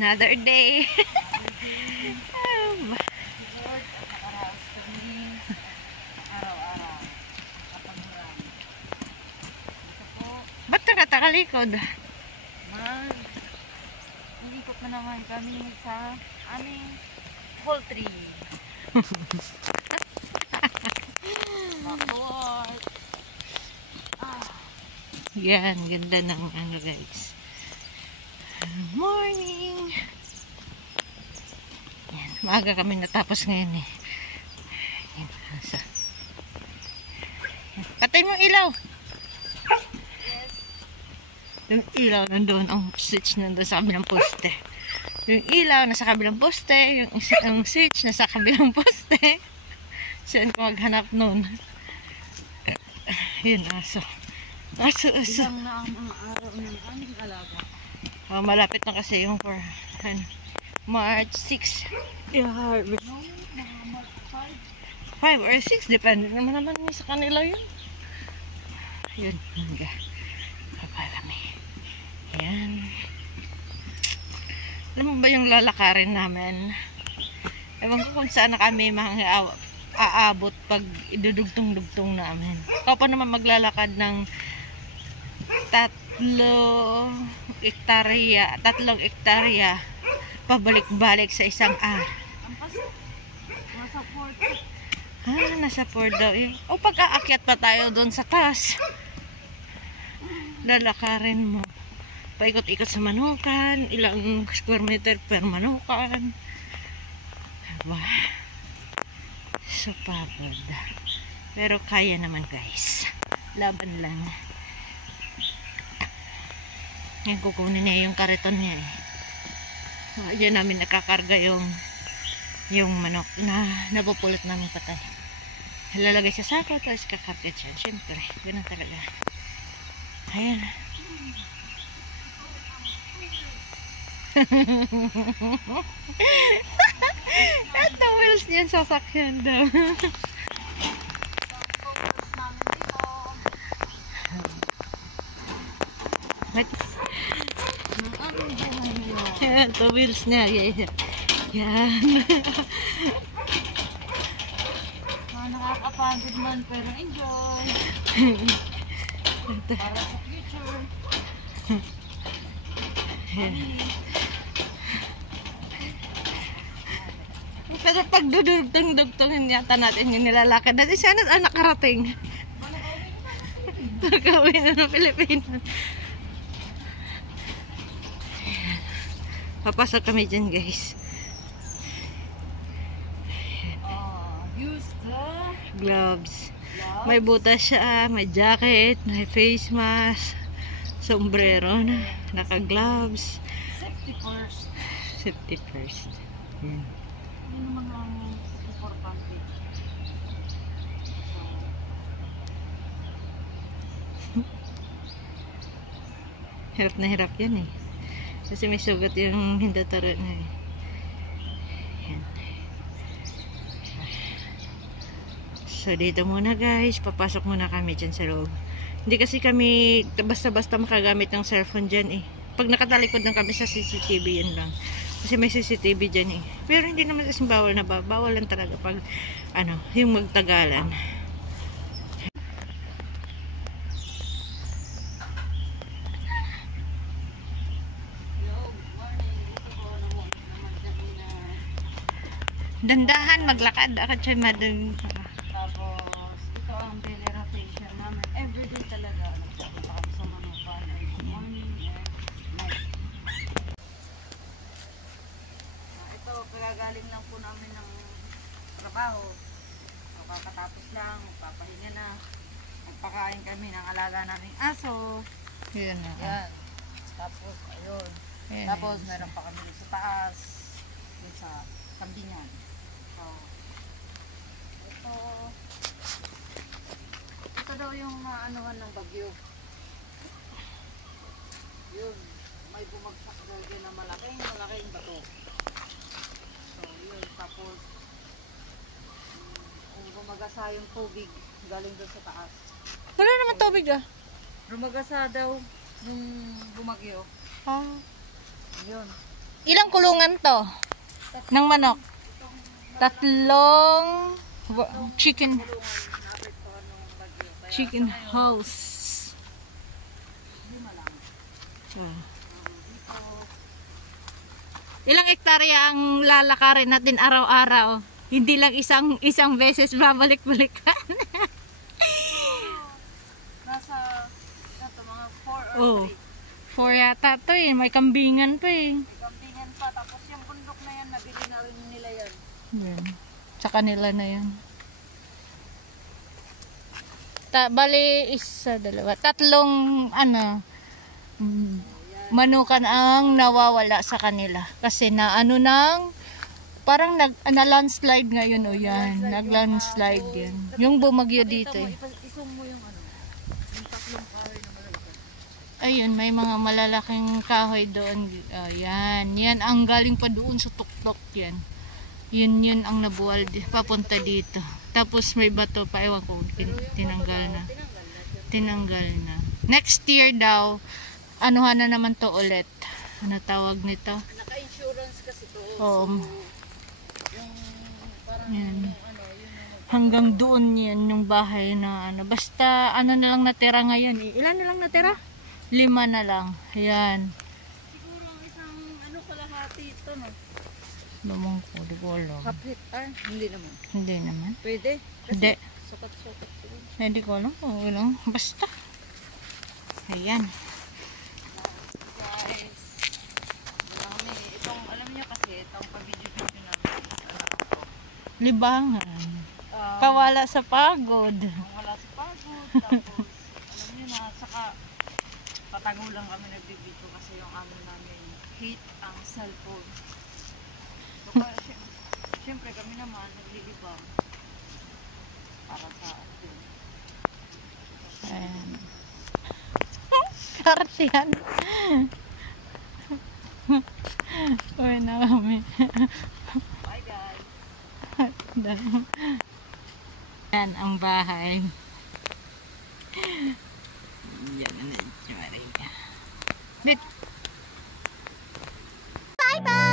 Another day. Ba't nakatakalikod? Iikot na naman kami sa aming poultry. Makot. Yan, ganda ng ano guys. Morning! Yan, maaga kami natapos ngayon eh. Yan, asa. Patay mo ilaw! Yes. Yung ilaw nandun, ang switch nandun sa kabilang poste. Yung ilaw nasa kabilang poste, yung switch nasa kabilang poste. Saan ko maghanap nun? Yun, aso. Aso. Isang na ang mga araw ng aming alaga. Malapit na kasi yung for March 6. I-harvest. 5 or 6, depende naman sa kanila yun. Yun, hangga. Kapalami. Yan. Alam mo ba yung lalakarin namin? Ewan ko kung saan na kami aabot pag idudugtong-dugtong namin. Ikaw pa naman maglalakad ng 3 hektarya pabalik-balik sa isang araw. Nasa port. Nasa port daw eh. O pag-aakyat pa tayo doon sa taas, lalakarin mo. Paikot-ikot sa manukan, ilang square meter per manukan. Diba? So pagod. Pero kaya naman guys. Laban lang. Ngayon kukunin niya yung kariton niya eh. Diyan namin nakakarga yung manok na napupulot namin patay. Lalagay sa sako tapos kakarga siya. Siyempre, ganun talaga. Ayan. At the wheels niyan sasakyan daw. Yan, the wheels niya. Yan. Nakakapagod man pero enjoy. Para sa future. Pero pag dudugtong-dugtongin yata natin yung nilalakad natin, sana nakarating. Nakauwi na ng Pilipinas. Papasok kami dyan guys. Use the Gloves. May butas siya, may jacket, may face mask, sombrero na, naka-gloves. safety first. Safety first. Yan. Yun naman ang importante. Hirap na hirap yan eh. Kasi may sugat yung hindataro na eh. Yan. So dito muna guys, papasok muna kami dyan sa loob. Hindi kasi kami basta-basta makagamit ng cellphone dyan eh. Pag nakatalikod lang kami sa CCTV, yun lang. Kasi may CCTV dyan eh. Pero hindi naman kasi bawal na ba? Bawal lang talaga pag yung magtagalan. Dandahan maglakad akad siya madung. Tapos ito ang daily rotation namin. Everyday talaga. Nagpunta kami sa manukan. Morning and night. Ito, kagagaling lang po namin ng trabaho. So, kakatapos lang, magpapahinga na. Magpakain kami ng alaga naming aso. Yan na. Yan. Tapos, ayun. Yan. Tapos, meron pa kami sa taas. Dun sa kambingan. So, ito daw yung maanuhan ng bagyo. Yun. May bumagsak daw din na malaking bato. So, yun. Tapos, kung gumagasa yung tubig galing doon sa taas. Wala naman tubig ah. Rumagasa daw nung bumagyo. Ah. Yun. Ilang kulungan to? Ng manok? 3 chicken house. Ilang hektarya ang lalakarin natin araw-araw? Hindi lang isang beses babalik-balikan. Nasa mga 4 or Oh, 4 yata to eh. May kambingan pa eh. 3. May kambingan pa. Tapos yung bundok na yan, nabili na rin nila yan. Yan. Sa kanila na yan. Bali, 1, 2, 3 manukan ang nawawala sa kanila. Kasi na parang na-landslide ngayon o yan. Nag-landslide yan. Yung bumagyo dito eh. Isum mo yung yung 3 kahoy na malalakas. Ayun, may mga malalaking kahoy doon. Ayan. Yan ang galing pa doon sa tuktok yan. Yun ang nabuwal papunta dito. Tapos may bato pa. Ewan ko, tinanggal na. Tinanggal na. Next year daw, anuhan na naman to ulit. Ano tawag nito? Naka-insurance kasi to. Oo. Yung parang Yan. yung Hanggang doon yan yung bahay na basta na lang natira ngayon eh. Ilan na lang natira? 5 na lang. Ayan. siguro ang isang kalahati ito, no? Lumang ko, di ko alam. Kapit. Hindi naman. Hindi naman. Pwede. Hindi. Sukat-sukat siguro. Hindi ko alam kung ilang. Basta. Ayan. Guys, marami. Itong, alam niyo kasi, itong pa-video-video namin. Libangan. Kawala sa pagod. Wala sa pagod. Tapos, alam niyo na, saka patago lang kami nagbibideo kasi yung amin namin hate ang cellphone. So, syempre kami naman naglilibang para sa atin. Ayan. Kartihan. Uy na kami. Bye guys! Yan ang bahay. Yan na itsura niya. Bye bye!